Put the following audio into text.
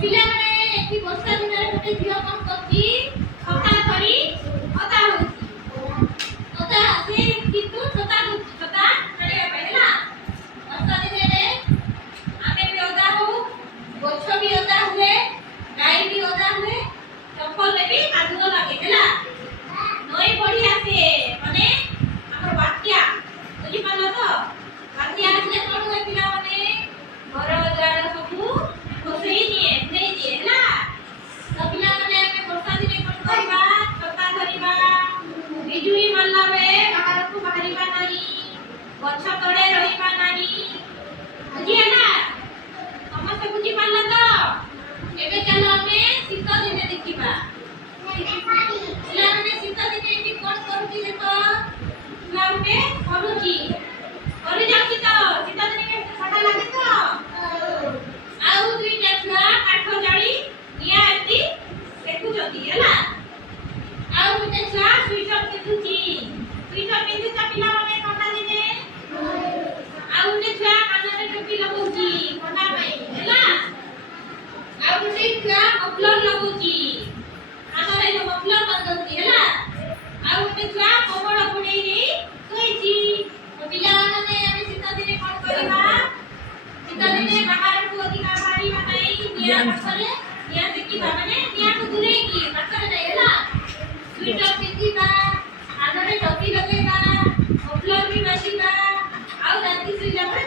ପିଲାମାନେ ଏଠି ବର୍ଷା ଦିନରେ ଗୋଟେ ଝିଅ କଣ କରୁଛି ଛତା ଧରି ଓଦା ହଉଛି ଓଦା ସେ କିନ୍ତୁ ଛତା ଧରିବା ପାଇଁ ହେଲା ବର୍ଷା ଦିନରେ ଆମେ ବି ଓଦା ହଉ ଗଛ ବି ଓଦା ହୁଏ ଗାଈ ବି ଓଦା ହୁଏ ଚପଲରେ ବି କାଦୁଅ ଲାଗେ ହେଲା ନଈ ବଢି ଆସେ ମାନେ ଆମର ବାତ୍ୟା ବୁଝିପାରିଲ ତ ବାତ୍ୟା ଆସିଲେ କଣ ହୁଏ ପିଲାମାନେ ଘର ଦ୍ୱାର ସବୁ ଭସେଇ ଦିଏ ହେଲା ତ ପିଲାମାନେ ଆମେ ବର୍ଷା ଦିନେ କଣ କରିବା ଛତା ଧରିବା ବିଜୁଳି ମାରିଲା ବେଳେ ବାହାରକୁ ବାହାରିବା ନାହିଁ ଗଛ ତଳେ ରହିବା ନାହିଁ ବୁଝିହେଲା ସମସ୍ତେ ବୁଝିପାରିଲ ତ ଏବେ ଚାଲ ଆମେ ଶୀତ ଦିନେ ଦେଖିବା ପିଲାମାନେ ଶୀତ ଦିନେ ଏଠି କଣ କରୁଛି ଦେଖ ଛୁଆ ଗୋଟେ କରୁଛି କରି ଯାଉଛି ତ ଶୀତ ଦିନେ ଥଣ୍ଡା ଲାଗେ ତ ଆଉ ଦୁଇଟା ଛୁଆ କାଠ ଜାଳି ନିଆଁ ଏଠି ଦେଖୁଛନ୍ତି ହେଲା ଆଉ ଗୋଟେ ଛୁଆ ସ୍ୱିଟର ପିନ୍ଧୁଛି ସ୍ୱିଟର ପିନ୍ଧୁଛ ପିଲାମାନେ ଥଣ୍ଡା ଦିନେ ଆଉ ଗୋଟେ ଛୁଆ କାନରେ ଟୋପି ଲଗାଉଛି ଥଣ୍ଡା ପାଇଁ ହେଲା ଆଉ ଗୋଟେ ଛୁଆ ମଫଲର ଲଗାଉଛି କାନରେ ମଫଲର ବାନ୍ଧୁଛି ହେଲା ଆଉ ଗୋଟେ ଛୁଆ କବଳ ଘୋଡେଇ ଶୋଇଛି ପିଲାମାନେ ଆମେ ଶୀତ ଦିନେ କଣ କରିବା ଶୀତ ଦିନେ ବାହାରକୁ ଅଧିକା ବାହାରିବା ନାହିଁ ନିଆଁ ପାଖରେ ନିଆଁ ଦେଖିବା ମାନେ ନିଆଁକୁ ଦୂରେଇକି ପାଖରେ ନାହିଁ ହେଲା ସ୍ୱିଟର ପିନ୍ଧିବା କାନରେ ଟୋପି ଲଗେଇବା ମଫଲର ବି ବାନ୍ଧିବା ଆଉ ରାତି ଶୋଇଲା ବେଳେ